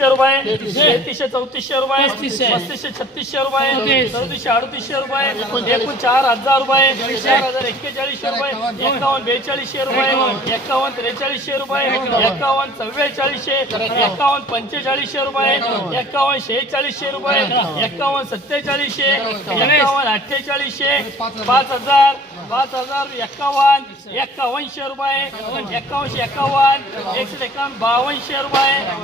रुपये तेहतीसशे. चौतीसशे रुपये पस्तीसशे. छत्तीसशे रुपये चौतीस. चौतीसशे अडतीसशे रुपये एकूण चार हजार रुपये चार हजार एक्केचाळीसशे रुपये एकावन्न. बेचाळीसशे रुपये एकावन्न. त्रेचाळीसशे रुपये एकावन्न. चव्वेचाळीसशे एकावन्न पंचेचाळीसशे रुपये एकावन्न. शेहेचाळीसशे रुपये एकावन्न सत्तेचाळीसशे एकावन्न अठ्ठेचाळीसशे पाच हजार पाच हजार एकावन्न एकावन्नशे रुपये एकावन्नशे एकावन्न एकशे एकावन्न बावनशे रुपये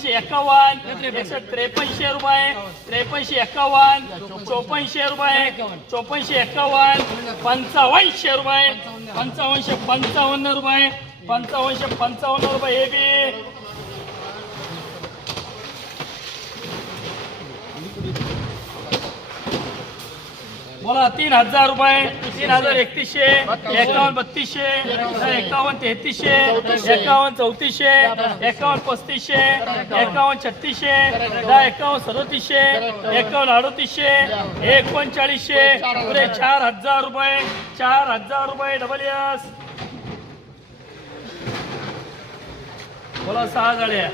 बावनशे एकावन्न एकशे त्रेपन्नशे रुपये त्रेपन्नशे एकावन्न चोपन्नशे रुपये चोपन्नशे एकावन्न पंचावन्नशे रुपये पंचावन्नशे पंचावन्न रुपये पंचावन्नशे पंचावन्न रुपये हे बी. बोला तीन हजार रुपये तीन हजार एकतीसशे एकावन्न बत्तीसशे एकावन्न तेहतीसशे एकावन्न चौतीसशे एकावन्न पस्तीसशे एकावन्न छत्तीसशे दहा एकावन्न सदोतीसशे एकावन्न अडोतीसशे एकोणचाळीसशे पुरे चार हजार रुपये चार हजार रुपये डबल एस बोला सहा गाड्या.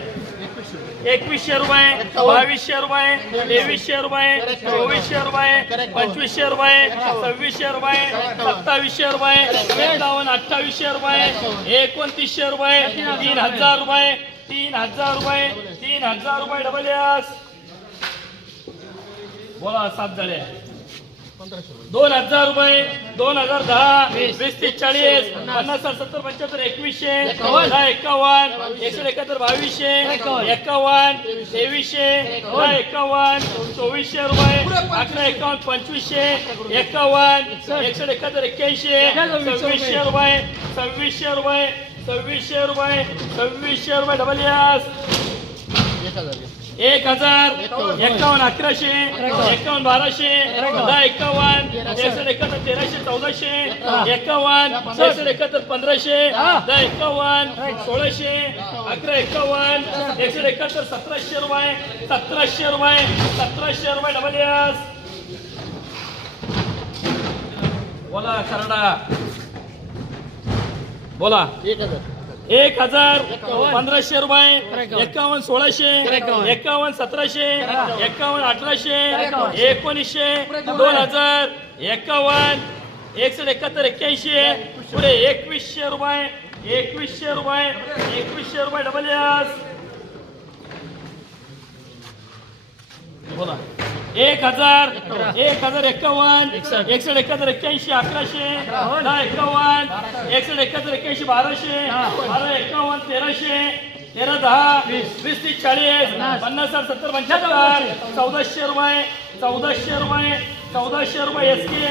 एकवीसशे रुपये बावीसशे रुपये तेवीसशे रुपये चोवीसशे रुपये पंचवीसशे रुपये सव्वीसशे रुपये सत्तावीसशे रुपये एकावन्न अठ्ठावीसशे रुपये एकोणतीसशे रुपये तीन हजार रुपये तीन हजार रुपये तीन हजार रुपये डबल बोला सात झाले. दोन हजार रुपये दोन हजार दहा वीस तीस चाळीस पन्नास सत्तर पंच्याहत्तर एकवीसशे दहा एकावन्न एकशे एकाहत्तर बावीसशे एकावन्न. तेवीसशे दहा एकावन्न चोवीसशे रुपये अकरा एकावन्न पंचवीसशे एकावन्न एकशे एकाहत्तर एक्क्याऐंशी सव्वीसशे रुपये सव्वीसशे रुपये सव्वीसशे रुपये सव्वीसशे रुपये डबल एस एक हजार एकावन्न. अकराशे एकावन्न. बाराशे दहा एकावन्न एकशे एकाहत्तर तेराशे चौदाशे एकावन्न. एकशे एकाहत्तर पंधराशे दहा एकावन्न सोळाशे अकरा एकावन्न एकशे एकाहत्तर सतराशे रुपये सतराशे रुपये सतराशे रुपये डबल एस बोला खरडा बोला. एक हजार. पंधराशे रुपये एकावन्न सोळाशे एकावन्न सतराशे एकावन्न अठराशे एकोणीसशे दोन हजार एकावन्न एकशे एकाहत्तर एक्क्याऐंशी. पुढे. एकवीसशे रुपये एकवीसशे रुपये एकवीसशे रुपये डबल एस बोला एक हजार एक हजार एकावन्न एकसठ एकाहत्तर एक्क्याऐंशी अकराशे दहा एकावन्न एकसठ एकाहत्तर एक्क्याऐंशी बाराशे बारा एकावन्न तेराशे तेरा दहा वीस तीस चाळीस पन्नास साठ सत्तर पंच्याहत्तर चौदाशे रुपये चौदाशे रुपये चौदाशे रुपये एस के.